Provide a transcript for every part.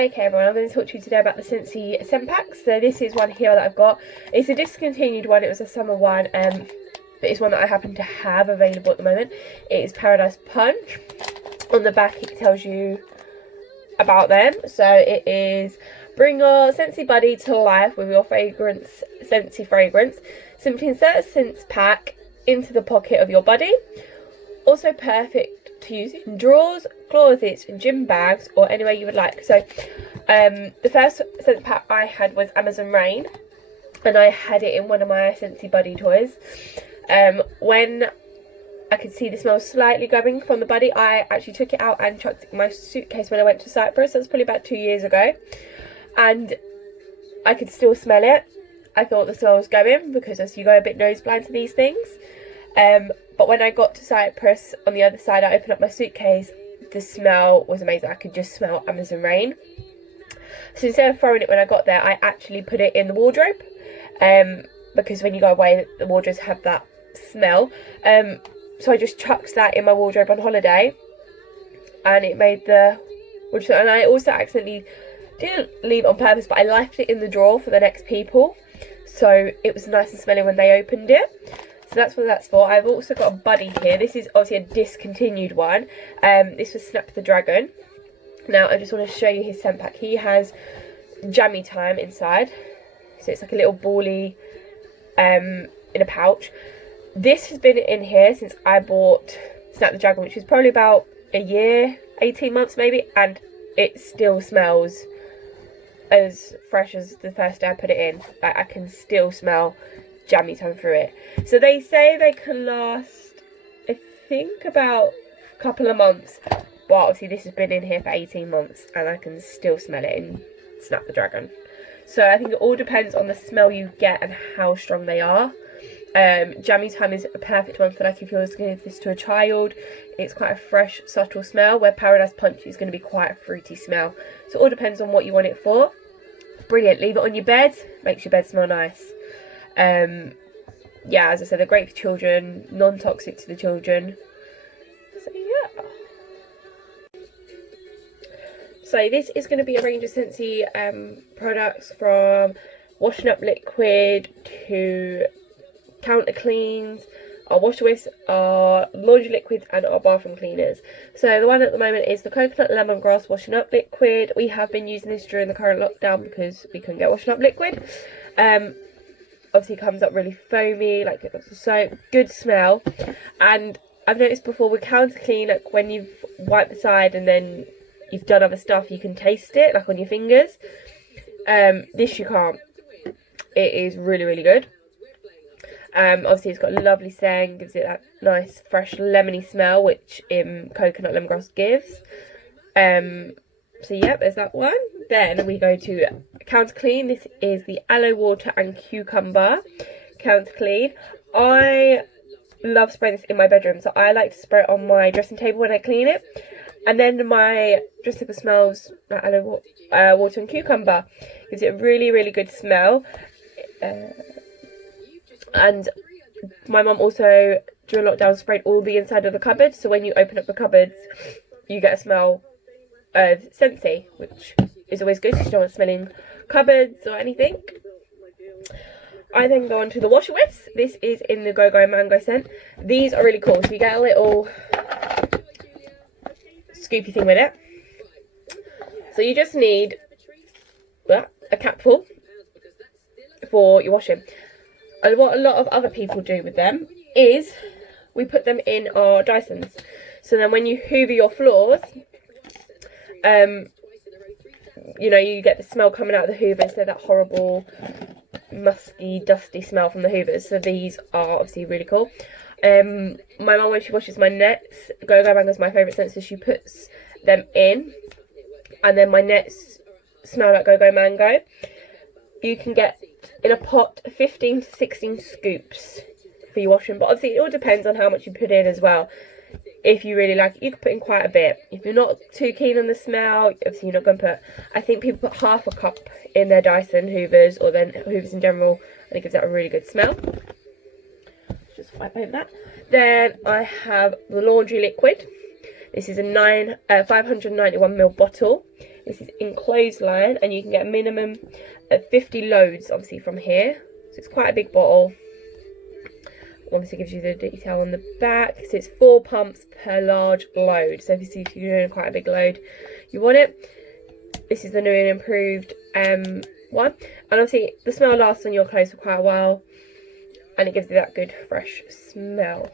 Okay everyone, I'm going to talk to you today about the Scentsy scent packs. So this is one here that I've got. It's a discontinued one, it was a summer one, but it's one that I happen to have available at the moment. It is Paradise Punch. On the back it tells you about them. So it is bring your Scentsy buddy to life with your fragrance, Scentsy fragrance. Simply insert a scent pack into the pocket of your buddy. Also perfect to use in drawers, closets, gym bags, or anywhere you would like. So the first scent pack I had was Amazon Rain, and I had it in one of my Scentsy buddy toys. When I could see the smell slightly going from the buddy, I actually took it out and chucked it in my suitcase when I went to Cyprus. That's probably about 2 years ago, and I could still smell it. I thought the smell was going, because as you go a bit nose blind to these things. But when I got to Cyprus, on the other side, I opened up my suitcase. The smell was amazing. I could just smell Amazon Rain. So instead of throwing it when I got there, I actually put it in the wardrobe. Because when you go away, the wardrobes have that smell. So I just chucked that in my wardrobe on holiday, and it made the wardrobe. And I also accidentally didn't leave it on purpose, but I left it in the drawer for the next people, so it was nice and smelly when they opened it. So that's what that's for. I've also got a buddy here. This is obviously a discontinued one. This was Snap the Dragon. Now I just want to show you his scent pack. He has jammy time inside, so it's like a little bally in a pouch. This has been in here since I bought Snap the Dragon, which is probably about a year, 18 months maybe, and it still smells as fresh as the first day I put it in. Like, I can still smell jammy time through it. So they say they can last, I think, about a couple of months, but obviously this has been in here for 18 months and I can still smell it in Snap the Dragon. So I think it all depends on the smell you get and how strong they are. Jammy time is a perfect one for, like, if you're going to give this to a child. It's quite a fresh, subtle smell, where Paradise Punch is going to be quite a fruity smell. So it all depends on what you want it for. Brilliant. Leave it on your bed, makes your bed smell nice. Yeah, as I said, they're great for children, non-toxic to the children. So yeah. So this is going to be a range of Scentsy products, from washing up liquid to counter cleans, our wash whiffs, our laundry liquids, and our bathroom cleaners. So the one at the moment is the coconut lemongrass washing up liquid. We have been using this during the current lockdown because we couldn't get washing up liquid. Obviously it comes up really foamy, like it's so good smell. And I've noticed before with counter clean, like when you've wiped the side and then you've done other stuff, you can taste it, like on your fingers. This you can't. It is really, really good. Obviously it's got a lovely scent, gives it that nice fresh lemony smell, which coconut lemongrass gives. So yeah, there's that one. Then we go to Counter Clean. This is the aloe water and cucumber Counter Clean. I love spraying this in my bedroom, so I like to spray it on my dressing table when I clean it. And then my dressing table smells like aloe water and cucumber. Gives it a really, really good smell. And my mum also, during lockdown, sprayed all the inside of the cupboard, so when you open up the cupboards you get a smell of Scentsy, which is always good because you don't want smelling cupboards or anything. I then go on to the washer whiffs. This is in the Go Go Mango scent. These are really cool, so you get a little scoopy thing with it. So you just need a capful for your washing. And what a lot of other people do with them is we put them in our Dysons. So then when you hoover your floors, you know, you get the smell coming out of the hoover instead of that horrible musky, dusty smell from the hoovers. So these are obviously really cool. My mum, when she washes my nets, Go Go Mango is my favourite scent, so she puts them in, and then my nets smell like Go Go Mango. You can get in a pot 15 to 16 scoops for your washing, but obviously it all depends on how much you put in as well. If you really like it, you can put in quite a bit. If you're not too keen on the smell, obviously you're not going to put, I think people put half a cup in their Dyson hoovers, or then hoovers in general, and it gives that a really good smell. Just wipe over that. Then I have the laundry liquid. This is a 591ml bottle. This is in clothesline, and you can get a minimum of 50 loads, obviously, from here. So it's quite a big bottle. Obviously gives you the detail on the back. So it's 4 pumps per large load. So if you're doing quite a big load, you want it. This is the new and improved one. And obviously the smell lasts on your clothes for quite a while, and it gives you that good fresh smell.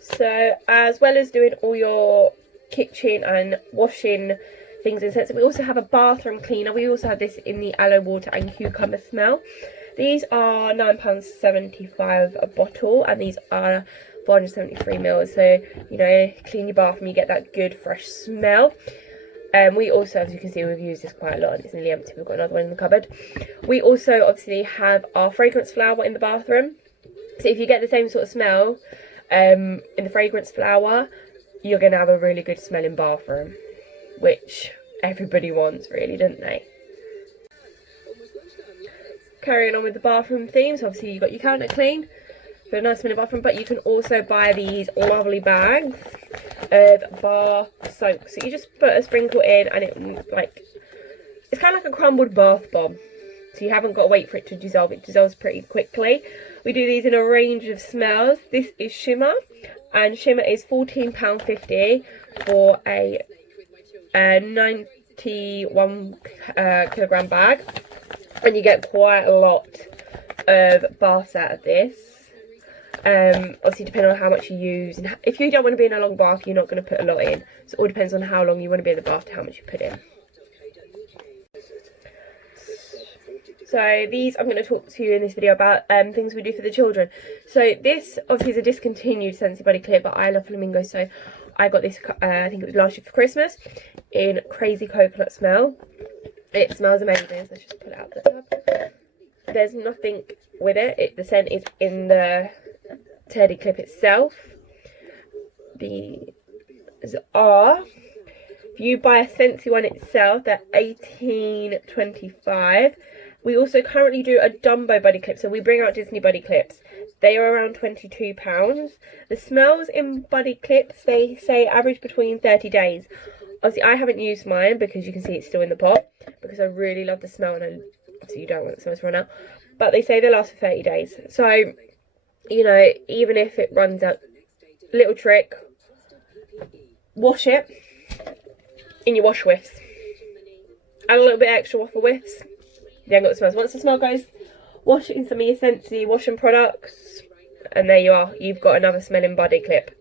So as well as doing all your kitchen and washing things in Scentsy, we also have a bathroom cleaner. We also have this in the aloe water and cucumber smell. These are £9.75 a bottle, and these are 473ml. So, you know, clean your bathroom, you get that good fresh smell. We also, as you can see, we've used this quite a lot, and it's nearly empty. We've got another one in the cupboard. We also obviously have our fragrance flower in the bathroom. So if you get the same sort of smell in the fragrance flower, you're going to have a really good smelling bathroom, which everybody wants, really, don't they? Carrying on with the bathroom themes, obviously you've got your counter clean for a nice smelling bathroom, but you can also buy these lovely bags of bar soap. So you just put a sprinkle in, and it's kind of like a crumbled bath bomb. So you haven't got to wait for it to dissolve. It dissolves pretty quickly. We do these in a range of smells. This is Shimmer, and Shimmer is £14.50 for a 91 kilogram bag. And you get quite a lot of baths out of this. Obviously, depending on how much you use. And if you don't want to be in a long bath, you're not going to put a lot in. So it all depends on how long you want to be in the bath to how much you put in. So these, I'm going to talk to you in this video about things we do for the children. So this obviously is a discontinued Scentsy body clip, but I love flamingo. So I got this, I think it was last year for Christmas, in Crazy Coconut Smell. It smells amazing, so let's just put it out the tub. There's nothing with it. The scent is in the teddy clip itself. These are, if you buy a Scentsy one itself, they're £18.25. We also currently do a Dumbo body clip, so we bring out Disney body clips. They are around £22. The smells in body clips, they say average between 30 days. Obviously, I haven't used mine because you can see it's still in the pot, because I really love the smell, and obviously you don't want the smell to run out. But they say they last for 30 days. So, you know, even if it runs out, little trick, wash it in your wash whiffs. Add a little bit extra waffle whiffs. You haven't got the smells. Once the smell goes, wash it in some of your Scentsy washing products, and there you are. You've got another smelling body clip.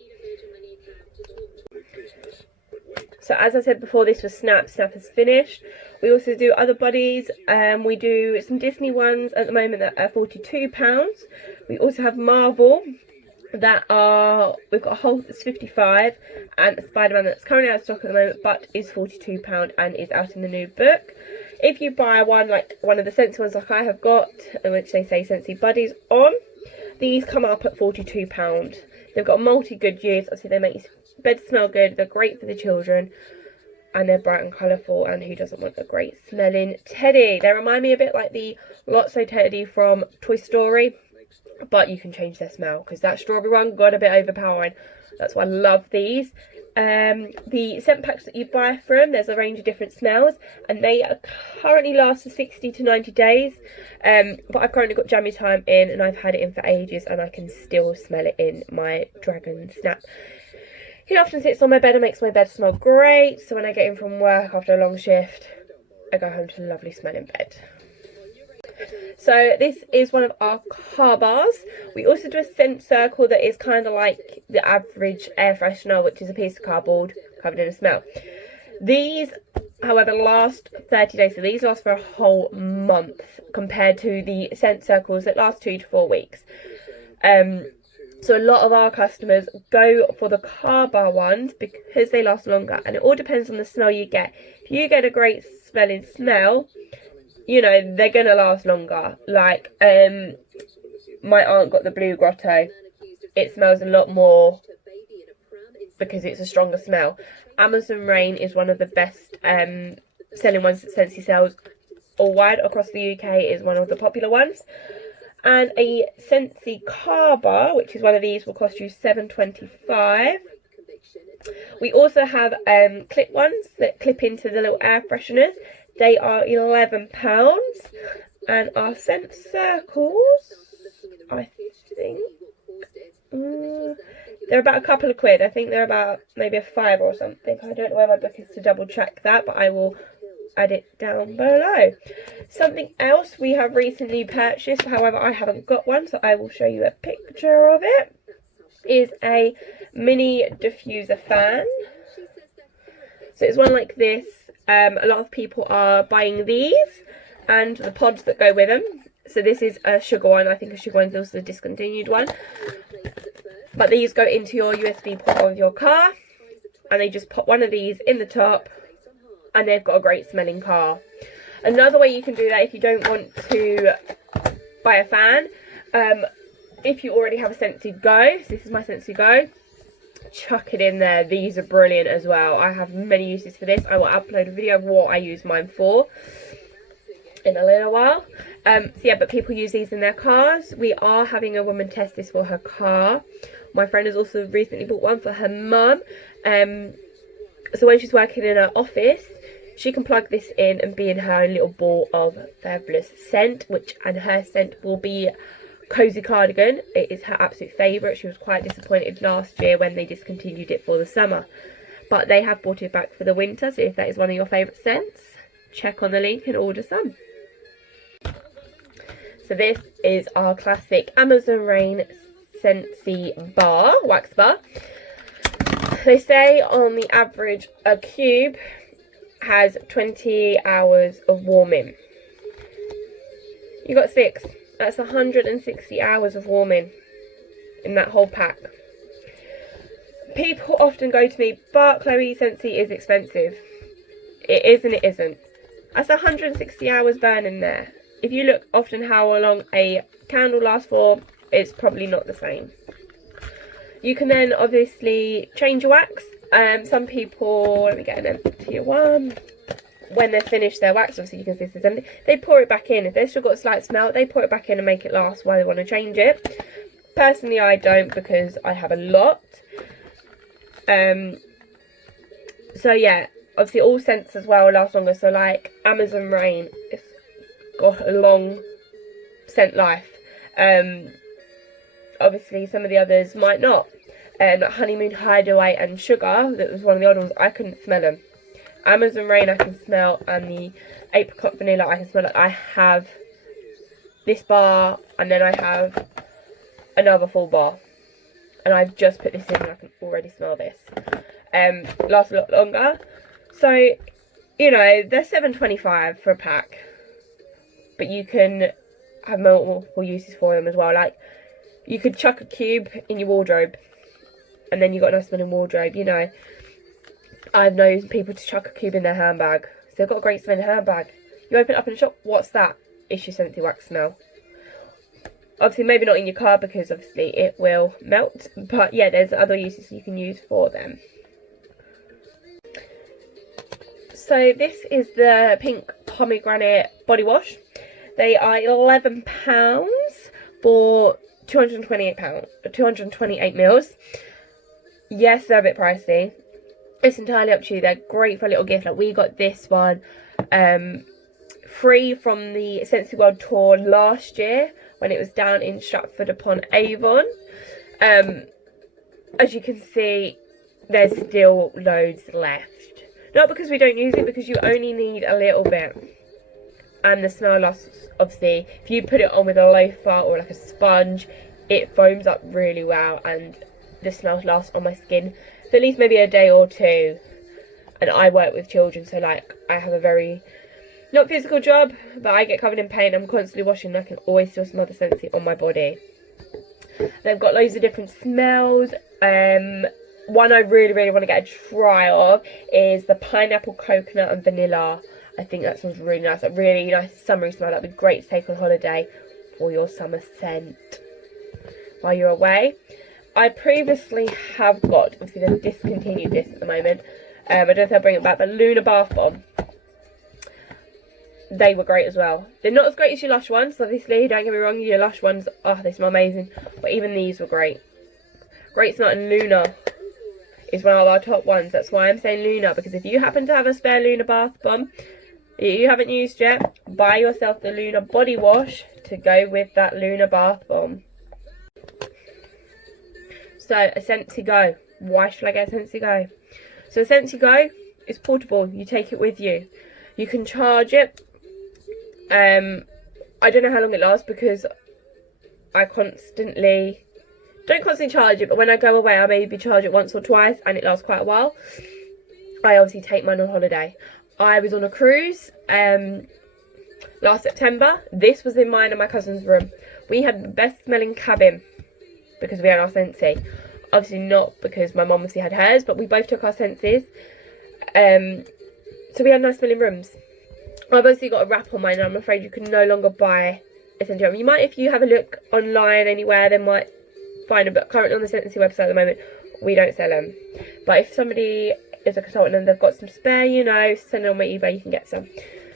So as I said before, this was Snap. Snap is finished. We also do other bodies. We do some Disney ones at the moment that are £42. We also have Marvel that are, we've got a Hulk that's 55, and a Spider-Man that's currently out of stock at the moment but is £42 and is out in the new book. If you buy one, like one of the Scentsy ones like I have got, which they say Scentsy Buddies on, these come up at £42. They've got multi-good use. Obviously they make your bed smell good, they're great for the children, and they're bright and colourful, and who doesn't want a great smelling teddy? They remind me a bit like the Lotso teddy from Toy Story, but you can change their smell, because that strawberry one got a bit overpowering. That's why I love these. The scent packs that you buy from, there's a range of different smells, and they currently last for 60 to 90 days. But I've currently got Jammy Time in, and I've had it in for ages, and I can still smell it in my Dragon Snap. He often sits on my bed and makes my bed smell great, so when I get in from work after a long shift, I go home to a lovely smelling bed. So this is one of our car bars. We also do a scent circle that is kind of like the average air freshener, which is a piece of cardboard covered in a smell. These, however, last 30 days, so these last for a whole month compared to the scent circles that last 2 to 4 weeks. So a lot of our customers go for the car bar ones because they last longer, and it all depends on the smell you get. If you get a great smelling smell, you know, they're going to last longer. Like, my aunt got the Blue Grotto. It smells a lot more because it's a stronger smell. Amazon Rain is one of the best selling ones that Scentsy sells all wide across the UK, is one of the popular ones. and a scentsy car bar, which is one of these, will cost you £7.25. We also have clip ones that clip into the little air fresheners. They are £11. And our scent circles, I think, they're about a couple of quid. I think they're about maybe a £5 or something. I don't know where my book is to double check that, but I will add it down below. Something else we have recently purchased, however I haven't got one, so I will show you a picture of it, is a mini diffuser fan. So it's one like this. A lot of people are buying these and the pods that go with them. So this is a sugar one. I think a sugar one's also the discontinued one. But these go into your USB port of your car, and they just pop one of these in the top, and they've got a great smelling car. Another way you can do that if you don't want to buy a fan, if you already have a Scentsy Go, so this is my Scentsy Go, chuck it in there. These are brilliant as well. I have many uses for this. I will upload a video of what I use mine for in a little while. So yeah, but people use these in their cars. We are having a woman test this for her car. My friend has also recently bought one for her mum. So when she's working in her office, she can plug this in and be in her own little ball of fabulous scent, and her scent will be Cozy Cardigan. It is her absolute favourite. She was quite disappointed last year when they discontinued it for the summer, but they have brought it back for the winter. So if that is one of your favourite scents, check on the link and order some. So this is our classic Amazon Rain Scentsy bar, wax bar. They say on the average a cube has 20 hours of warming. You got 6. That's 160 hours of warming in that whole pack. People often go to me, but Chloe, Scentsy is expensive. It is and it isn't. That's 160 hours burning there. If you look often how long a candle lasts for, it's probably not the same. You can then obviously change your wax. Some people, let me get an empty one. When they've finished their wax, obviously you can see this is empty, they pour it back in. If they've still got a slight smell, they pour it back in and make it last while they want to change it. Personally, I don't, because I have a lot. So yeah, obviously all scents as well last longer. So like Amazon Rain, it's got a long scent life. Obviously some of the others might not. Honeymoon Hideaway and Sugar, that was one of the other ones, I couldn't smell them. Amazon Rain I can smell, and the Apricot Vanilla I can smell it. I have this bar, and then I have another full bar, and I've just put this in and I can already smell this. Lasts a lot longer. So, you know, they're $7.25 for a pack, but you can have multiple uses for them as well. Like, you could chuck a cube in your wardrobe, and then you've got a nice smelling wardrobe, you know. I've known people to chuck a cube in their handbag, so they've got a great smelling handbag. You open it up in a shop, what's that? It's your Scentsy wax smell. Obviously maybe not in your car, because obviously it will melt, but yeah, there's other uses you can use for them. So this is the pink pomegranate body wash. They are £11 for 228 mils. Yes, they're a bit pricey. It's entirely up to you. They're great for a little gift. Like, we got this one free from the Scentsy World Tour last year when it was down in Stratford upon Avon. As you can see, there's still loads left. Not because we don't use it, because you only need a little bit. And the smell lasts, obviously, if you put it on with a loafer or like a sponge, it foams up really well, and the smell lasts on my skin for at least maybe a day or two. And I work with children, so like, I have a very not physical job, but I get covered in paint. I'm constantly washing, and I can always still smell the Scentsy on my body. They've got loads of different smells. One I really want to get a try of is the pineapple, coconut and vanilla. I think that smells really nice. A really nice summery smell. That'd be great to take on holiday for your summer scent while you're away. I previously have got, obviously they've discontinued this at the moment. I don't know if they'll bring it back, but Luna Bath Bomb. they were great as well. They're not as great as your Lush ones, obviously, don't get me wrong, your Lush ones, oh, they smell amazing. But even these were great. Great Smell and Luna is one of our top ones. That's why I'm saying Luna, because if you happen to have a spare Luna bath bomb that you haven't used yet, buy yourself the Luna body wash to go with that Luna bath bomb. So, a Scentsy Go. Why should I get a Scentsy Go? So, a Scentsy Go is portable. You take it with you. You can charge it. I don't know how long it lasts because I don't constantly charge it, but when I go away I maybe charge it once or twice and it lasts quite a while. I obviously take mine on holiday. I was on a cruise last September. This was in mine and my cousin's room. We had the best smelling cabin because we had our Scentsy. Obviously not because my mum obviously had hers, but we both took our Scentsys. So we had nice smelling rooms. I've obviously got a wrap on mine and I'm afraid you can no longer buy a Scentsy. You might, if you have a look online anywhere, they might find them, but currently on the Scentsy website at the moment, we don't sell them. But if somebody is a consultant and they've got some spare, you know, send them on my eBay, you can get some.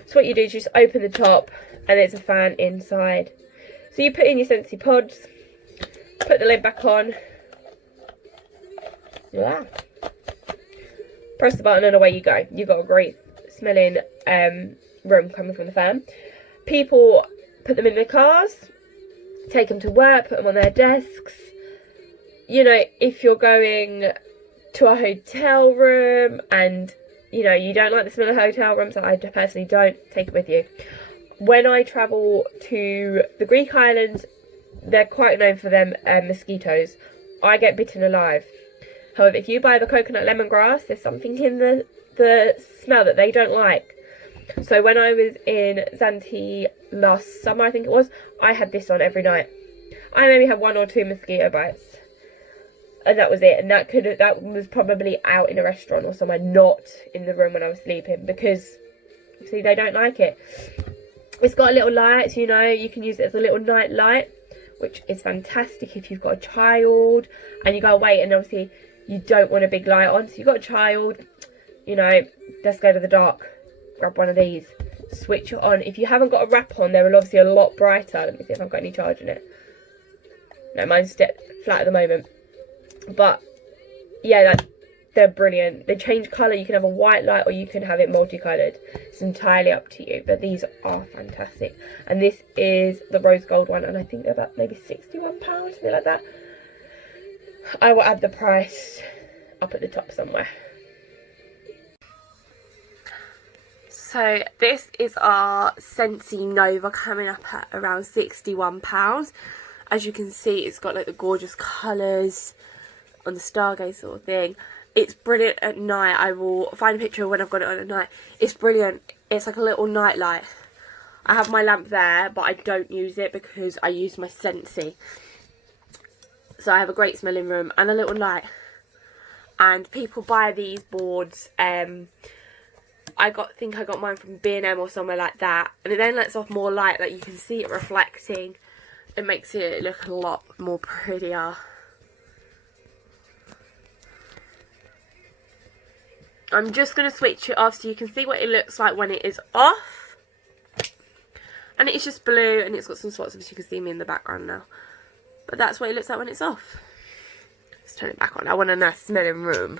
So what you do is you just open the top and there's a fan inside. So you put in your Scentsy pods, put the lid back on, yeah, press the button and away you go. You've got a great smelling room coming from the fan. People put them in their cars, take them to work, put them on their desks. You know, if you're going to a hotel room and, you know, you don't like the smell of hotel rooms, I personally don't, take it with you. When I travel to the Greek islands, they're quite known for them mosquitoes. I get bitten alive. However, if you buy the coconut lemongrass, there's something in the smell that they don't like. So when I was in Zante last summer, I think it was, I had this on every night. I maybe had 1 or 2 mosquito bites. And that was it. And that was probably out in a restaurant or somewhere, not in the room when I was sleeping, because see, they don't like it. It's got a little light, you know, you can use it as a little night light, which is fantastic if you've got a child and you go away and obviously you don't want a big light on. So you've got a child, you know, let's go to the dark. Grab one of these, switch it on. If you haven't got a wrap on, they're obviously a lot brighter. Let me see if I've got any charge in it. No, mine's flat at the moment. But yeah, they're brilliant. They change colour. You can have a white light or you can have it multicoloured. It's entirely up to you. But these are fantastic. And this is the rose gold one. And I think they're about maybe £61, something like that. I will add the price up at the top somewhere. So this is our Scentsy Nova coming up at around £61. As you can see, it's got like the gorgeous colours on the Stargaze sort of thing. It's brilliant at night. I will find a picture when I've got it on at night. It's brilliant. It's like a little night light. I have my lamp there, but I don't use it because I use my Scentsy. So I have a great smelling room and a little light. And people buy these boards. I think I got mine from B&M or somewhere like that, and it then lets off more light, like you can see it reflecting. It makes it look a lot more prettier. I'm just going to switch it off so you can see what it looks like when it is off. And it's just blue and it's got some spots, as you can see me in the background now. But that's what it looks like when it's off. Let's turn it back on. I want a nice smelling room.